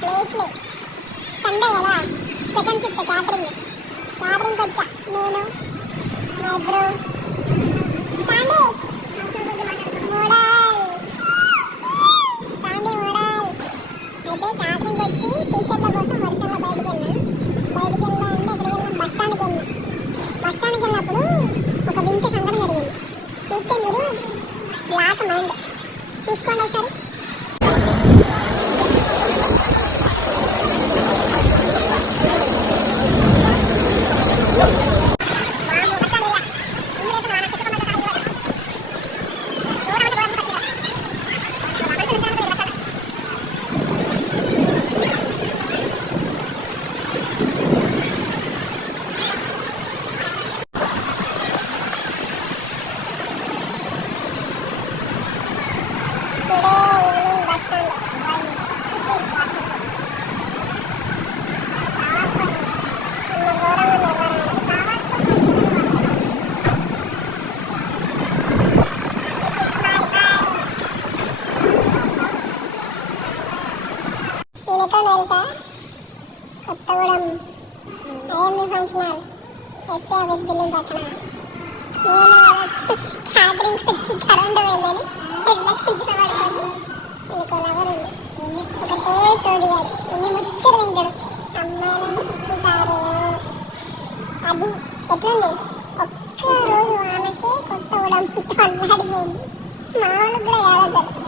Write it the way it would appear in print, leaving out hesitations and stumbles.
ప్లేట్లు సండే కదా second shift catering వచ్చా నేను మా ఇద్దరు సాండీ అయితే క్యాటరింగ్ వచ్చి టీషర్ట్ల కోసం వర్షంలో బయటికి వెళ్ళాం అంటే ఎక్కడికి వెళ్ళాం బస్ స్టాండ్కి వెళ్ళినప్పుడు ఒక వింత సంఘటన జరిగింది. చూస్తే మీరు బ్లాక్ మైండ్ చూసుకోండి ఒకసారి. Kothagudem IMA function SP office building పక్కన క్యాటరింగ్ వచ్చి కరెంట్ పోయిందని కింద పడుతుంది. వీళ్ళకి లవర్ ఉంది, ఒకటే సోది గారు ఎన్ని ముచ్చట తింటాడు. అమ్మాయిలను పుచ్చుతారు. అది ఎట్లుంది ఒక్క రోజు ఆమెకి కొత్తగూడెం అల్లాడిపోయింది. మామూలు కూడా కాదు అసలు.